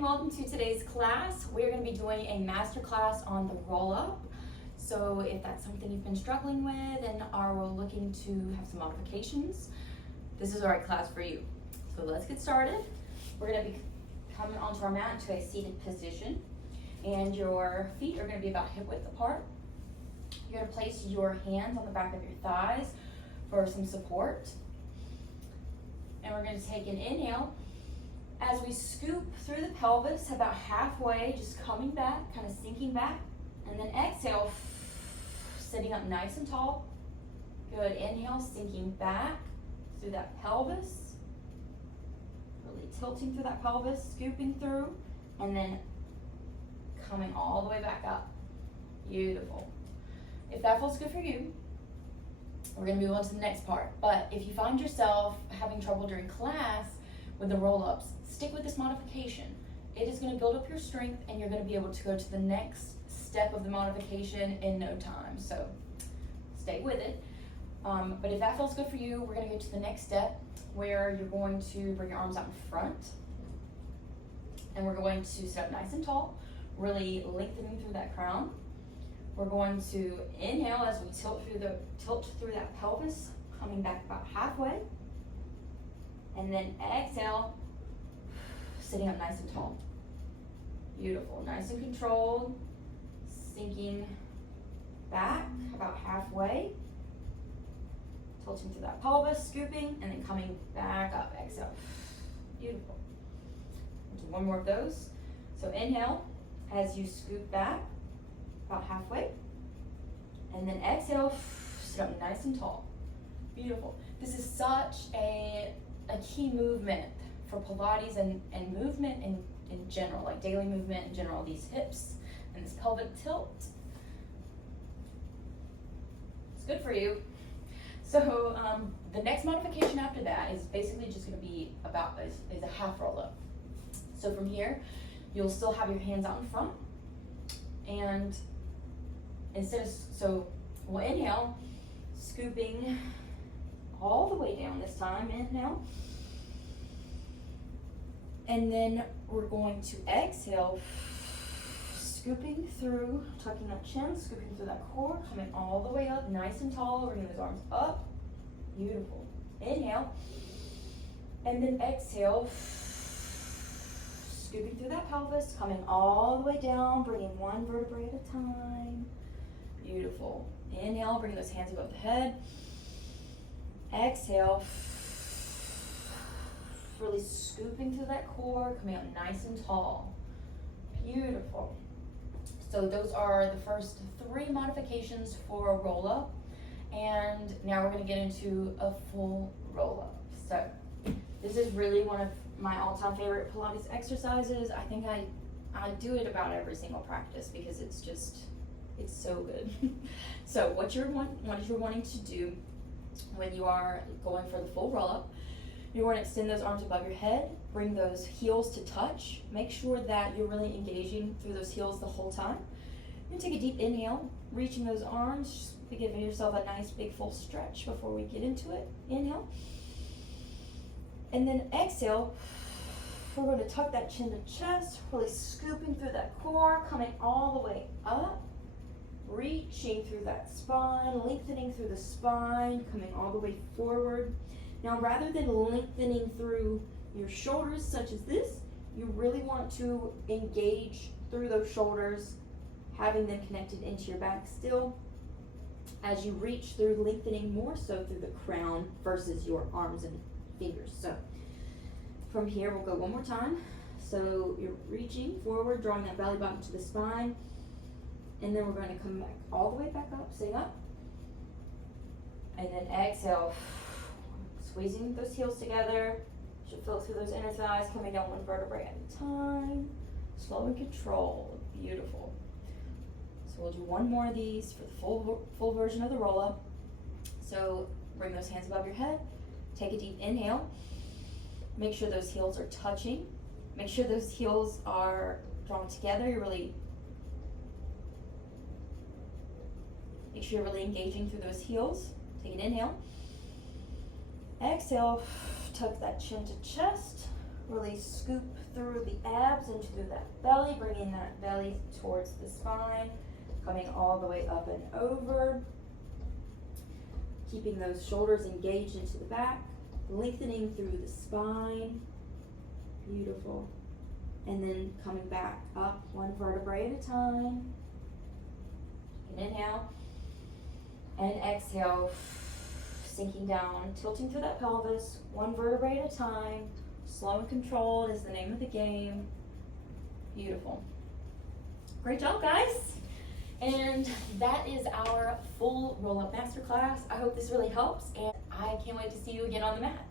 and welcome to today's class. We're going to be doing a master class on the roll-up. So if that's something you've been struggling with and are looking to have some modifications, this is the right class for you. So let's get started. We're going to be coming onto our mat to a seated position, and your feet are going to be about hip width apart. You're going to place your hands on the back of your thighs for some support. And we're going to take an inhale as we scoop through the pelvis about halfway, just coming back, kind of sinking back. And then exhale, sitting up nice and tall. Good, inhale, sinking back through that pelvis. Really tilting through that pelvis, scooping through, and then coming all the way back up. Beautiful. If that feels good for you, we're gonna move on to the next part. But if you find yourself having trouble during class with the roll-ups, stick with this modification. It is gonna build up your strength and you're gonna be able to go to the next step of the modification in no time. So stay with it. But if that feels good for you, we're gonna go to the next step where you're going to bring your arms out in front. And we're going to sit up nice and tall, really lengthening through that crown. We're going to inhale as we tilt through that pelvis, coming back about halfway. And then exhale, sitting up nice and tall. Beautiful, nice and controlled. Sinking back about halfway. Tilting through that pelvis, scooping, and then coming back up, exhale. Beautiful. We'll do one more of those. So inhale as you scoop back about halfway. And then exhale, sit up nice and tall. Beautiful. This is such a key movement for Pilates and movement in general, like daily movement in general, these hips and this pelvic tilt. It's good for you. So the next modification after that is basically just gonna be is a half roll up. So from here, you'll still have your hands out in front, and we'll inhale, scooping all the way down this time, inhale. And then we're going to exhale, scooping through, tucking that chin, scooping through that core, coming all the way up, nice and tall, bringing those arms up. Beautiful. Inhale. And then exhale, scooping through that pelvis, coming all the way down, bringing one vertebrae at a time. Beautiful. Inhale, bring those hands above the head. Exhale, really scooping through that core, coming up nice and tall. Beautiful. So those are the first 3 modifications for a roll-up. And now we're gonna get into a full roll-up. So this is really one of my all-time favorite Pilates exercises. I think I do it about every single practice because it's so good. So what you're wanting to do when you are going for the full roll-up, you want to extend those arms above your head, bring those heels to touch. Make sure that you're really engaging through those heels the whole time. You're gonna take a deep inhale, reaching those arms, just giving yourself a nice big full stretch before we get into it. Inhale. And then exhale, we're going to tuck that chin to chest, really scooping through that core, coming all the way up, reaching through that spine, lengthening through the spine, coming all the way forward. Now, rather than lengthening through your shoulders, such as this, you really want to engage through those shoulders, having them connected into your back still, as you reach through, lengthening more so through the crown versus your arms and fingers. So from here, we'll go one more time. So you're reaching forward, drawing that belly button to the spine, and then we're going to come back all the way back up, sitting up, and then exhale, squeezing those heels together. Should feel through those inner thighs, coming down one vertebrae at a time, slow and controlled. Beautiful. So we'll do one more of these for the full version of the roll-up. So bring those hands above your head, take a deep inhale. Make sure those heels are touching. Make sure those heels are drawn together. Make sure you're really engaging through those heels. Take an inhale. Exhale, tuck that chin to chest, Really scoop through the abs into that belly, bringing that belly towards the spine, coming all the way up and over. Keeping those shoulders engaged into the back, lengthening through the spine. Beautiful. And then coming back up one vertebrae at a time. And inhale. And exhale. Sinking down, tilting through that pelvis, one vertebrae at a time. Slow and controlled is the name of the game. Beautiful. Great job, guys. And that is our full roll-up masterclass. I hope this really helps, and I can't wait to see you again on the mat.